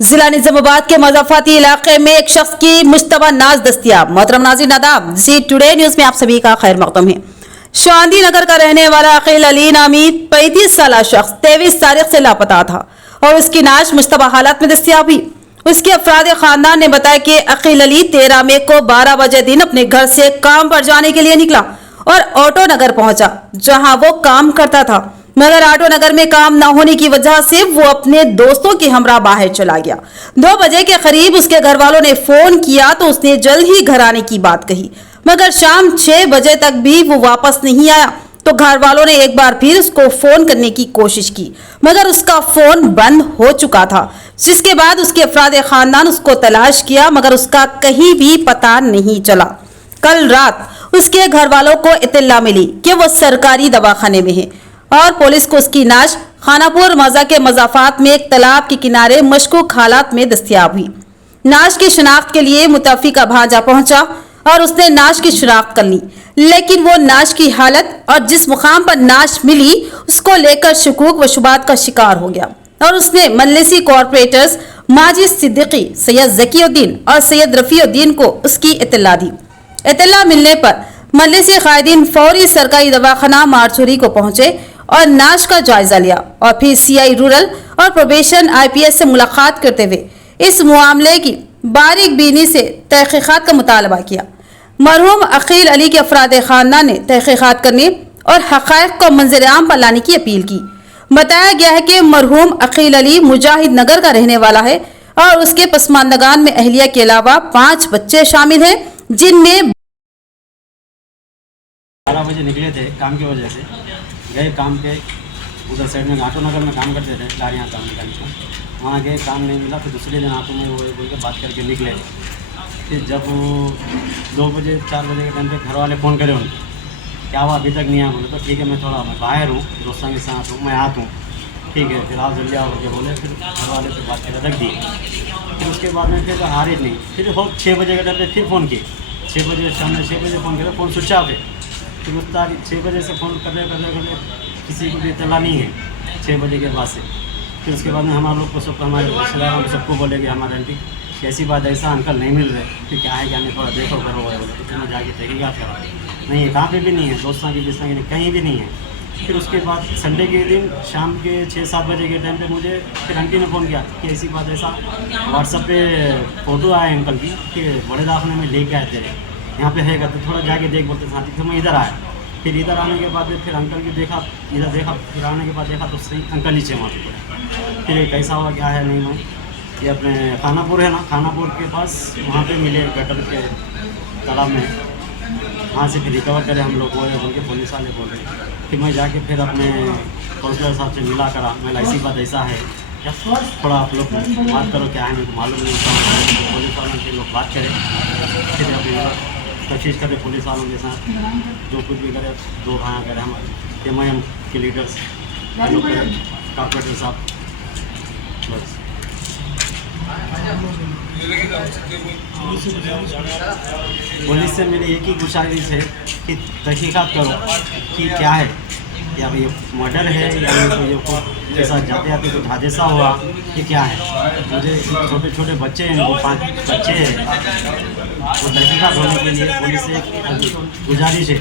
जिला निजामाबाद के मज़ाफ़ाती इलाके में एक शख्स की मुश्तबा नाज दस्तियाब। मोहतरम नाज़रीन आदाब, जी टुडे न्यूज़ में आप सभी का खैर मक़दम है। शांति नगर का रहने वाला अकील अली नामी 35 साल शख्स 23 तारीख से लापता था और उसकी नाश मुश्तबा हालत में दस्तियाब हुई। उसके अफराद खानदान ने बताया कि अकील अली 13 मई को 12 बजे दिन अपने घर से काम पर जाने के लिए निकला और ऑटो नगर पहुंचा, जहां वो काम करता था, मगर ऑटो नगर में काम न होने की वजह से वो अपने दोस्तों के हमरा बाहर चला गया। 2 बजे के करीब उसके घर वालों ने फोन किया तो उसने जल्द ही घर आने की बात कही, मगर शाम 6 बजे तक भी वो वापस नहीं आया। तो घर वालों ने एक बार फिर उसको फोन करने की कोशिश की, मगर उसका फोन बंद हो चुका था, जिसके बाद उसके अफराद खानदान उसको तलाश किया, मगर उसका कहीं भी पता नहीं चला। कल रात उसके घर वालों को इत्तला मिली कि वो सरकारी दवाखाने में है और पुलिस को उसकी नाश खानापुर मज़ा के मज़ाफ़ात में एक तालाब के किनारे मशकूक हालात में दस्तयाब हुई। नाश की शनाख्त के लिए मुतफ़िका भांजा पहुंचा और उसने नाश की शनाख्त कर ली, लेकिन वो नाश की हालत और जिस मुकाम पर नाश मिली उसको लेकर शकूक व शुबात का शिकार हो गया और उसने मजलिसी कॉरपोरेटर्स माजिद सिद्दीकी, सैयद ज़कीउद्दीन और सैयद रफ़ीउद्दीन को उसकी इत्तला दी। इत्तला मिलने पर मजलिसी कायदीन फौरी सरकारी दवाखाना मारचूरी को पहुंचे और नाश का जायजा लिया और फिर सीआई रूरल और प्रोबेशन IPS से मुलाकात करते हुए इस मामले की बारीक बीनी से तहकीकात का मुतालबा किया। मरहूम अकील अली के अफराद खानदान ने तहकीकात करने और हक़ाइक़ को मंज़र आम पर लाने की अपील की। बताया गया है कि मरहूम अकील अली मुजाहिद नगर का रहने वाला है और उसके पसमानदगान में अहलिया के अलावा 5 बच्चे शामिल हैं, जिनमें 12 बजे निकले थे काम की वजह से, गए काम पे उधर साइड में ऑटो नगर में काम करते थे, गाड़ियाँ काम निकालने का। वहाँ गए, काम नहीं मिला, फिर दूसरे दिन ऑटो में वो बोल के बात करके निकले। फिर जब वो 2 बजे 4 बजे के टाइम पे घर वाले फ़ोन करे उनको, क्या हुआ अभी तक नहीं आया? बोले तो ठीक है, मैं बाहर हूँ, दोस्तों के साथ हूँ, मैं आता हूँ, ठीक है, फिर आप जल्दी आओ करके बोले। फिर घर वाले से बात कर रख दी। फिर उसके बाद में फिर आ रही नहीं। फिर हो 6 बजे के टाइम पर फिर फ़ोन किए, 6 बजे शाम में 6 बजे फ़ोन किया, फ़ोन स्विच ऑफ है। फिर उस तारीख 6 बजे से फ़ोन कर रहे किसी को भी इत्तला नहीं है 6 बजे के बाद से। फिर उसके बाद में हमारे लोग को सबको, हमारे रिश्तेदारों को सबको बोले कि हमारे आंटी कैसी बात, ऐसा अंकल नहीं मिल रहे, फिर क्या है क्या नहीं, थोड़ा देखो करो बोले। इतना जाके तहकीकात करा, नहीं है, कहाँ पे भी नहीं है, दोस्तों की जिसना की कहीं भी नहीं है। फिर उसके बाद संडे के दिन शाम के 6-7 बजे के टाइम पे मुझे फिर आंटी ने फ़ोन किया कि ऐसी बात, ऐसा व्हाट्सएप पे फ़ोटो आया अंकल की कि बड़े दाखने में लेके आए थे, यहाँ पे है, तो थोड़ा जाके देख बोलते साथी। फिर मैं इधर आया। फिर इधर आने के बाद फिर अंकल की देखा, इधर देखा, फिर आने के बाद देखा तो सही अंकल नीचे वहाँ पे। फिर कैसा हुआ क्या है नहीं मैं, ये अपने खानापुर है ना, खानापुर के पास वहाँ पे मिले गटर के तालाब में। वहाँ से फिर रिकवर करे हम लोग, वो उनके पुलिस वाले बोल रहे। फिर मैं जाके फिर अपने काउंसलर साहब से मिला करा, मैं ऐसी बात ऐसा है क्या, थोड़ा आप लोग बात करो, क्या है मेरे को मालूम नहीं होता। पुलिस वालों से लोग बात करें, फिर अपनी कोशिश करें पुलिस वालों के साथ, जो कुछ भी करे, 2 भाया करें, हमारे MIM के लीडर्स, कॉर्पोरेटर साहब, बस। पुलिस से मेरी एक ही गुजारिश है कि तहकीकात करो कि क्या है, या ये मर्डर है या ये कोई जैसा जाते जाते कुछ हादसा हुआ, ये क्या है। मुझे छोटे छोटे बच्चे हैं, वो 5 बच्चे हैं, तो तहकीकात होने के लिए पुलिस से गुजारिश है।